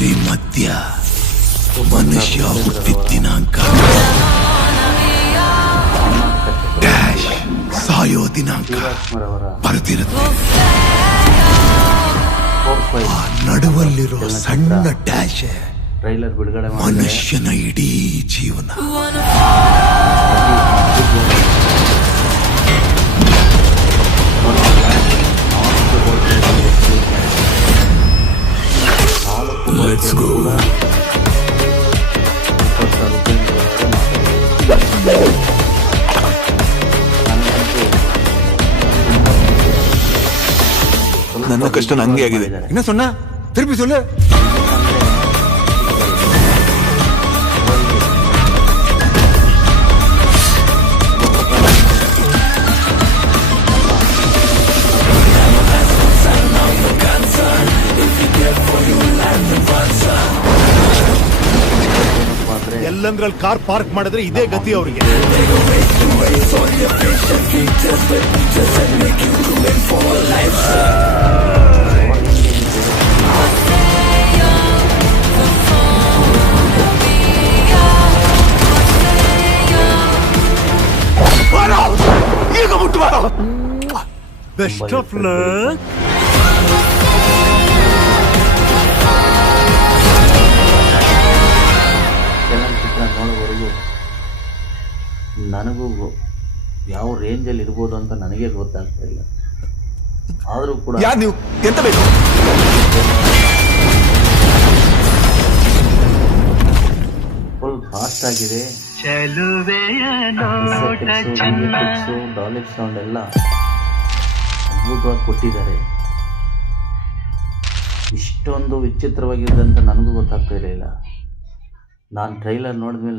ಜನವರಿ ಮಧ್ಯ ಮನುಷ್ಯ ಹುಟ್ಟಿದ ದಿನಾಂಕ ಡ್ಯಾಶ್ ಸಾಯೋ ದಿನಾಂಕ ಬರೆದಿರುತ್ತೆ. ಆ ನಡುವಲ್ಲಿರೋ ಸಣ್ಣ ಡ್ಯಾಶ್ ಟ್ರೈಲರ್ ಬಿಡುಗಡೆ ಮನುಷ್ಯನ ಇಡೀ ಜೀವನ. Let's go. ನನ್ನ ಕಷ್ಟ ನಂಗೆ ಆಗಿದೆ. ಇನ್ನ ಸೊನ್ನ ತಿರುಪಿ ಸೊಲ್ಲು. ಎಲ್ಲಂದ್ರಲ್ಲಿ ಕಾರ್ ಪಾರ್ಕ್ ಮಾಡಿದ್ರೆ ಇದೇ ಗತಿ ಅವರಿಗೆ. ಈಗ ಮುಟ್ಟುವ. Best of luck. ಚಲನಚಿತ್ರ ನೋಡೋವರೆಗೂ ನನಗೂ ಯಾವ ರೇಂಜಲ್ಲಿ ಇರ್ಬೋದು ಅಂತ ನನಗೆ ಗೊತ್ತಾಗ್ತಾ ಇಲ್ಲ. ಆದರೂ ಕೂಡ ಯಾರು ನೀವು ಎಂತ ಬೇಕು? ಫುಲ್ ಫಾಸ್ಟ್ ಆಗಿದೆ. ಡಾಲಿಕ್ ಸೌಂಡ್ ಎಲ್ಲ ಅದ್ಭುತವಾಗಿ ಕೊಟ್ಟಿದ್ದಾರೆ. ಇಷ್ಟೊಂದು ವಿಚಿತ್ರವಾಗಿದೆ ಅಂತ ನನಗೂ ಗೊತ್ತಾಗ್ತಾ ಇರಲಿಲ್ಲ. ನಾನು ಟ್ರೈಲರ್ ನೋಡಿದ್ಮೇಲೆ